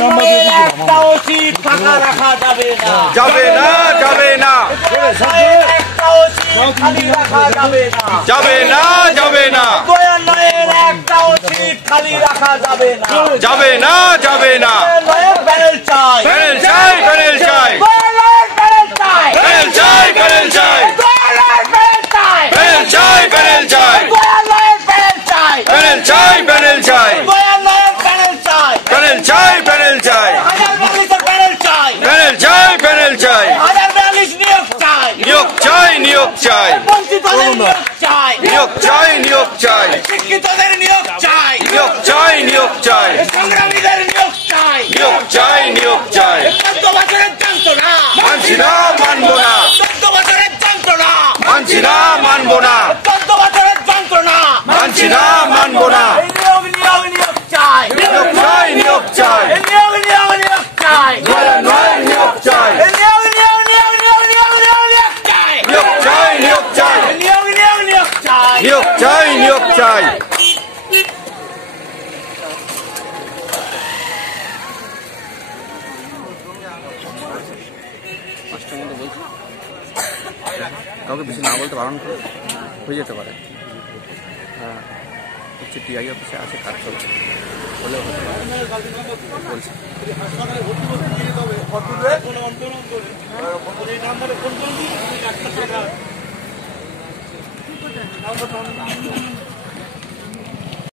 একটাও সিট ফাঁকা রাখা যাবে না, যাবে না, যাবে না, একটাও সিট খালি রাখা যাবে না, যাবে না, যাবে না, 92-এর একটাও সিট খালি রাখা যাবে না, যাবে না, যাবে না, 92-এর প্যানেল চাই, প্যানেল চাই, প্যানেল চাই, 92-এর প্যানেল চাই, প্যানেল চাই, প্যানেল চাই, 92-এর প্যানেল চাই, প্যানেল চাই, প্যানেল চাই, 92-এর প্যানেল চাই, প্যানেল চাই, প্যানেল চাই, 92-এর প্যানেল চাই, প্যানেল চাই, প্যানেল চাই, 1042-এর প্যানেল চাই, প্যানেল চাই, প্যানেল চাই, 1042 নিয়োগ চাই, নিয়োগ চাই, নিয়োগ চাই, বঞ্চিতদের নিয়োগ চাই, নিয়োগ চাই, নিয়োগ চাই, শিক্ষিতদের নিয়োগ চাই, নিয়োগ চাই, নিয়োগ চাই, সংগ্রামীদের নিয়োগ চাই, নিয়োগ চাই, নিয়োগ চাই, 14 বছরের যন্ত্রণা মানছি না, মানবো না, 14 বছরের যন্ত্রণা, মানছি না, মানবো না, 14 বছরের যন্ত্রণা, মানছি না, মানবো না, এই নিয়োগ নিয়োগ নিয়োগ চাই, নিয়োগ চাই, নিয়োগ চাই, এই নিয়োগ নিয়োগ নিয়োগ চাই, নয় নিয়োগ চাই, এই নিয়োগ নিয়োগ নিয়োগ নিয়োগ নিয়োগ নিয়োগ নিয়োগ চাই, নিয়োগ চাই, নিয়োগ চাই, এই নিয়োগ নিয়োগ নিয়োগ চাই, নিয়োগ চাই, নিয়োগ চাই। কাউকে বেশি না বলতে বারণ করে হয়ে যেতে পারে। হ্যাঁ, হচ্ছে টিআই অফিসে আছে, কাজ চলছে, বলেও হতে পারে বলছে।